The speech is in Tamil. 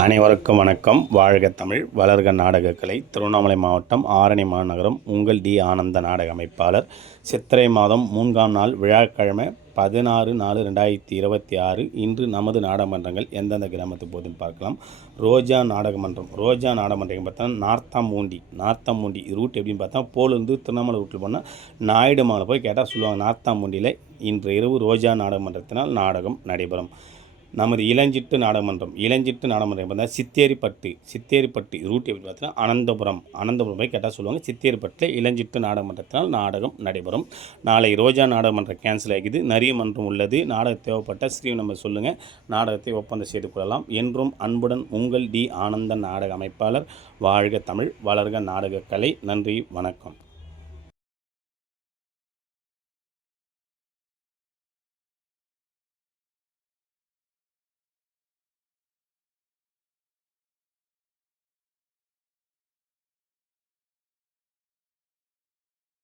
அனைவருக்கும் வணக்கம். வாழ்க தமிழ், வளர்க நாடகக்கலை. திருவண்ணாமலை மாவட்டம் ஆரணி மாநகரம் உங்கள் டி ஆனந்த நாடக அமைப்பாளர். சித்திரை மாதம் 4ஆம் நாள் விழாக்கிழமை 16/4/2026. இன்று நமது நாடகமன்றங்கள் எந்தெந்த கிராமத்துக்கு போகுதுன்னு பார்க்கலாம். ரோஜா நாடகமன்றம். ரோஜா நாடகமன்றம் பார்த்தா நார்த்தாம்பூண்டி ரூட் எப்படின்னு பார்த்தா போலேருந்து திருவண்ணாமலை ரூட்டில் போனால் நாயுடு மலை போய் கேட்டால் சொல்லுவாங்க. நார்த்தாம்பூண்டியில் இன்று இரவு ரோஜா நாடகமன்றத்தினால் நாடகம் நடைபெறும். நமது இளஞ்சிட்டு நாடகமன்றம் பார்த்தா சித்தேரிப்பட்டு ரூட் எப்படி பார்த்தீங்கன்னா அனந்தபுரம் போய் கேட்டால் சொல்லுவாங்க. சித்தேரிப்பட்டில் இளஞ்சிட்டு நாடகமன்றத்தினால் நாடகம் நடைபெறும். நாளை ரோஜா நாடகமன்றம் கேன்சல் ஆகிது. நிறைய மன்றம் உள்ளது. நாடகம் தேவைப்பட்ட நம்பர் சொல்லுங்கள். நாடகத்தை ஒப்பந்தம் செய்து கொள்ளலாம். என்றும் அன்புடன் உங்கள் டி ஆனந்த நாடக அமைப்பாளர். வாழ்க தமிழ், வளர்க நாடகக்கலை. நன்றி, வணக்கம்.